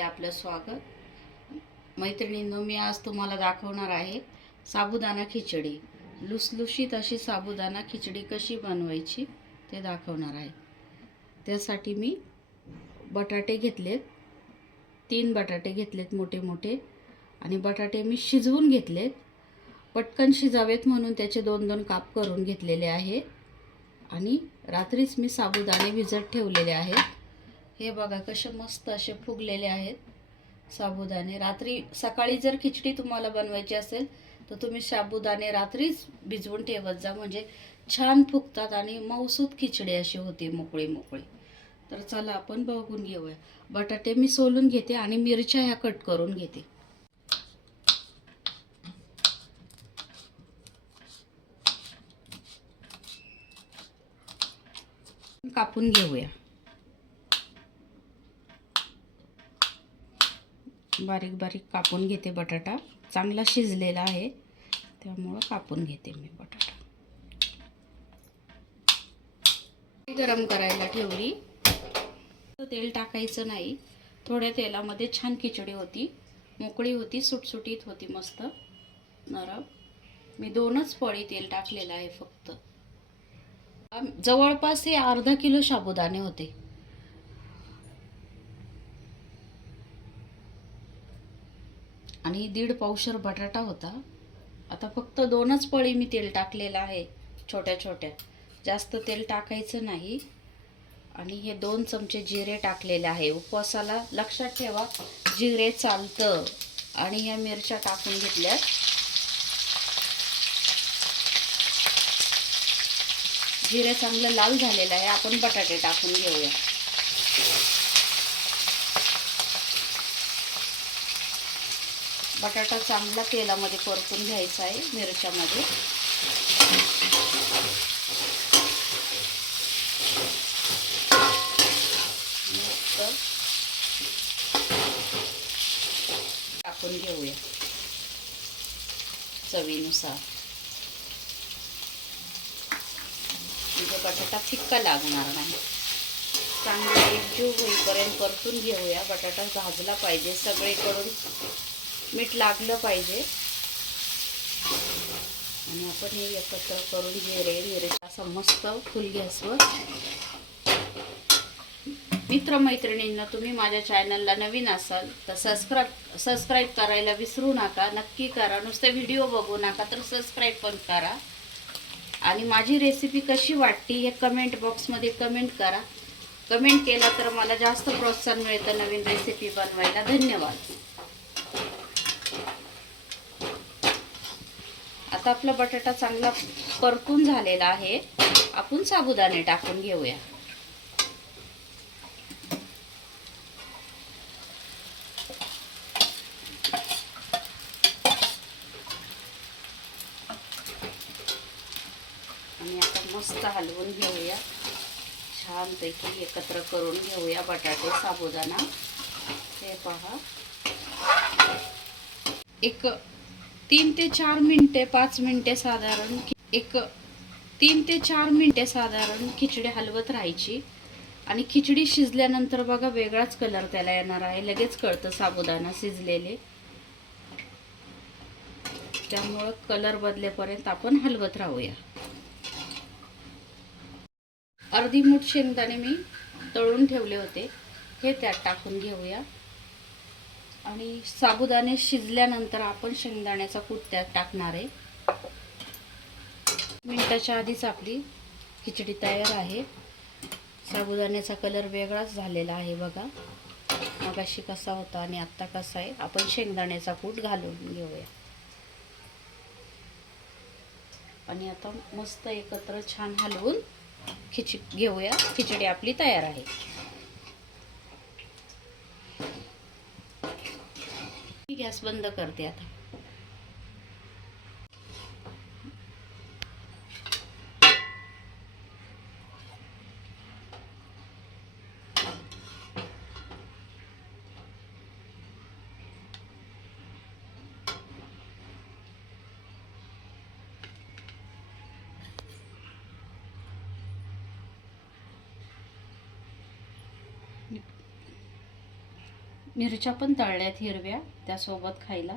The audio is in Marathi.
चॅनलमध्ये आपलं स्वागत. मैत्रिणींनो मी आज तुम्हाला दाखवणार आहे साबुदाणा खिचडी. लुसलुशीत अशी साबुदाणा खिचडी कशी बनवायची ते दाखवणार आहे. त्यासाठी मी बटाटे घेतलेत. तीन बटाटे घेतलेत मोठे मोठे आणि बटाटे मी शिजवून घेतलेत. पटकन शिजावेत म्हणून त्याचे दोन दोन काप करून घेतलेले आहे. आणि रात्रीच मी साबुदाणे भिजत ठेवलेले आहेत. हे बघा कसे मस्त असे फुगलेले आहेत साबुदाणे. रात्री सकाळी जर खिचडी तुम्हाला बनवायची असेल तर तुम्ही साबुदाणे रात्रीच भिजवून ठेवत जा. म्हणजे छान फुगतात आणि मऊसूत खिचडी अशी होते मोकळी मोकळी. तर चला आपण बघून घेऊया. बटाटे मी सोलून घेते आणि मिरच्या ह्या कट करून घेते. कापून घेऊया. बारीक बारीक कापून घेते बटाटा. चांगला शिजलेला आहे. त्यामुळं कापून घेते मी बटाटा. गरम करायला ठेवली. तेल टाकायचं नाही. थोड्या तेलामध्ये छान खिचडी होती. मोकळी होती सुटसुटीत होती मस्त. नरम. मी दोनच पळी तेल टाकलेलं आहे फक्त. जवळपास हे अर्धा किलो साबुदाणे होते. आणि दीड पावशर बटाटा होता. आता फक्त दोनच पळी मी तेल टाकलेलं आहे छोट्या छोट्या. जास्त तेल टाकायचं नाही. आणि हे दोन चमचे जिरे टाकलेले आहे. उपवासाला लक्षात ठेवा जिरे चालतं. आणि ह्या मिरच्या टाकून घेतल्यात. जिरे चांगलं लाल झालेलं आहे. आपण बटाटे टाकून घेऊया. बटाटा चांगला तेलामध्ये परतून घ्यायचा आहे मिरच्यामध्ये. टाकून घेऊया चवीनुसार. म्हणजे बटाटा फिक्का लागणार नाही. चांगला एकजीव होईपर्यंत परतून घेऊया. बटाटा भाजला पाहिजे सगळीकडून. मीठ लागलं पाहिजे. आणि आपण हे एकत्र करून जिरे मिरची असं मस्त फुल गॅसवर. मित्रमैत्रिणींना तुम्ही माझ्या चॅनलला नवीन असाल तर सबस्क्राईब सबस्क्राईब करायला विसरू नका. नक्की करा. नुसते व्हिडिओ बघू नका तर सबस्क्राईब पण करा. आणि माझी रेसिपी कशी वाटती हे कमेंट बॉक्समध्ये कमेंट करा. कमेंट केला तर मला जास्त प्रोत्साहन मिळतं नवीन रेसिपी बनवायला. धन्यवाद. आता आपला बटाटा चांगला परतून झालेला आहे. आपण साबुदाणे टाकून घेऊया. आणि आता मस्त हलवून घेऊया. छानपैकी एकत्र करून घेऊया बटाटे साबुदाणा. हे पहा. एक तीन ते चार मिनटे पाच मिनटे साधारण एक तीन ते चार मिनटे साधारण खिचडी हलवत राहायची. आणि खिचडी शिजल्यानंतर बघा वेगळाच कलर त्याला येणार आहे. लगेच कळतं साबुदाणा शिजलेले. त्यामुळं कलर बदलेपर्यंत आपण हलवत राहूया. अर्धी मूठ शेंगदाणे मी तळून ठेवले होते. हे त्यात टाकून घेऊया. आणि साबुदाणे शिजल्यानंतर आपण शेंगदाण्याचा कूट त्यात टाकणार आहे. मिनटाच्या आधीच आपली खिचडी तयार आहे. साबुदाण्याचा कलर वेगळाच झालेला आहे बघा. मगाशी कसा होता आणि आत्ता कसा आहे आपण शेंगदाण्याचा कूट घालून घेऊया. आणि आता मस्त एकत्र छान हलवून खिच घेऊया. खिचडी आपली तयार आहे. गॅस बंद करते आता. मिरच्या पण तळल्यात हिरव्या त्यासोबत खायला.